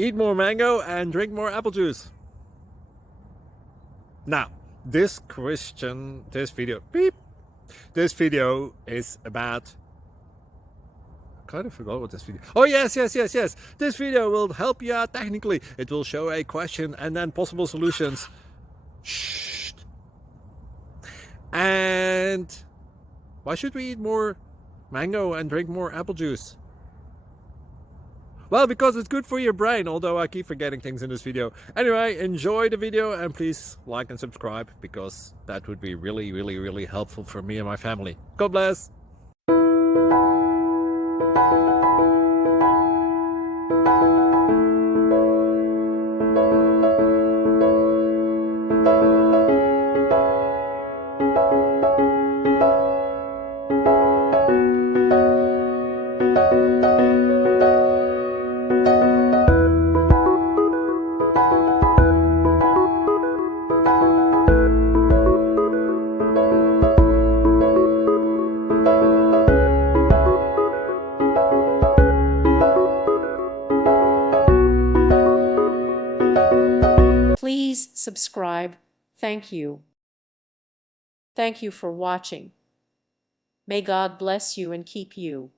Eat more mango and drink more apple juice. Now, this video is about, I kind of forgot what this video. Oh, yes. This video will help you out technically. It will show a question and then possible solutions. Shh. And why should we eat more mango and drink more apple juice? Well, because it's good for your brain, although I keep forgetting things in this video. Anyway, enjoy the video and please like and subscribe, because that would be really helpful for me and my family. God bless! Please subscribe. Thank you. Thank you for watching. May God bless you and keep you.